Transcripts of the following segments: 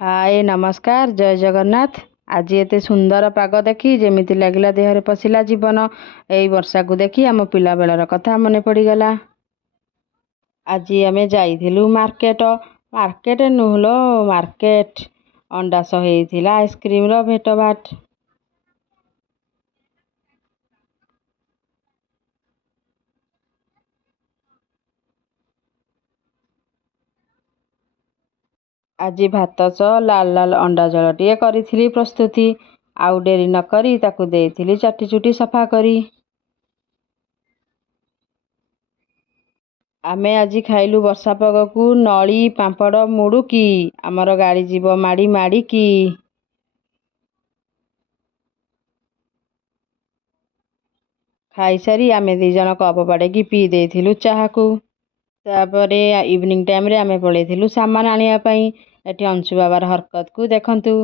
हाय नमस्कार जय जगन्नाथ। आज एते सुंदर पाग देखी जेमिति लगिला देहरे पशिला जीवन। एई वर्षा को देखी आम पिला बेलर कथा मने पड़ीगला। आज आमे जाइथिलु मार्केट। मार्केट नुहलो मार्केट अंडा सहेइथिला आइसक्रीम रो भेट बाट। आज भात लाल लाल अंडा झोलटिए करिथिली प्रस्तुति। आउ डेरी न करी ताकू देइथिली चाटी चुटी सफा करी। आमे आज खाइलु वर्षा पागकू नली पांपड़ मुड़ुकी आमर गाड़ी जीव माड़ी माड़ी की। खाई सारी आमे दी जन कप बाड़ेकी पी देइथिलु चाहा को। तापरे इवनिंग टाइम रे आमे पळेइथिलु सामान आनिया पई। एठी अंशु बाबार हरकत को देखंतु।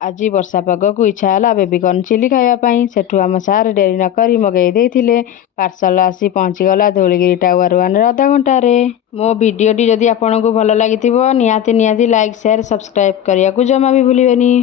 आज वर्षा पाग को इच्छा है बेबीकॉर्न चिली खाया पाई। सेठू आम सार डेरी न करी मगई देइथिले। पार्सल आसी पहुँची गला धौलीगिरी टावर 1 आधा घंटा रे। मो वीडियोटी जदि आपको भल लगी निहाती निहाती लाइक शेयर सब्सक्राइब करिया को जमा भी भूलिबेनी।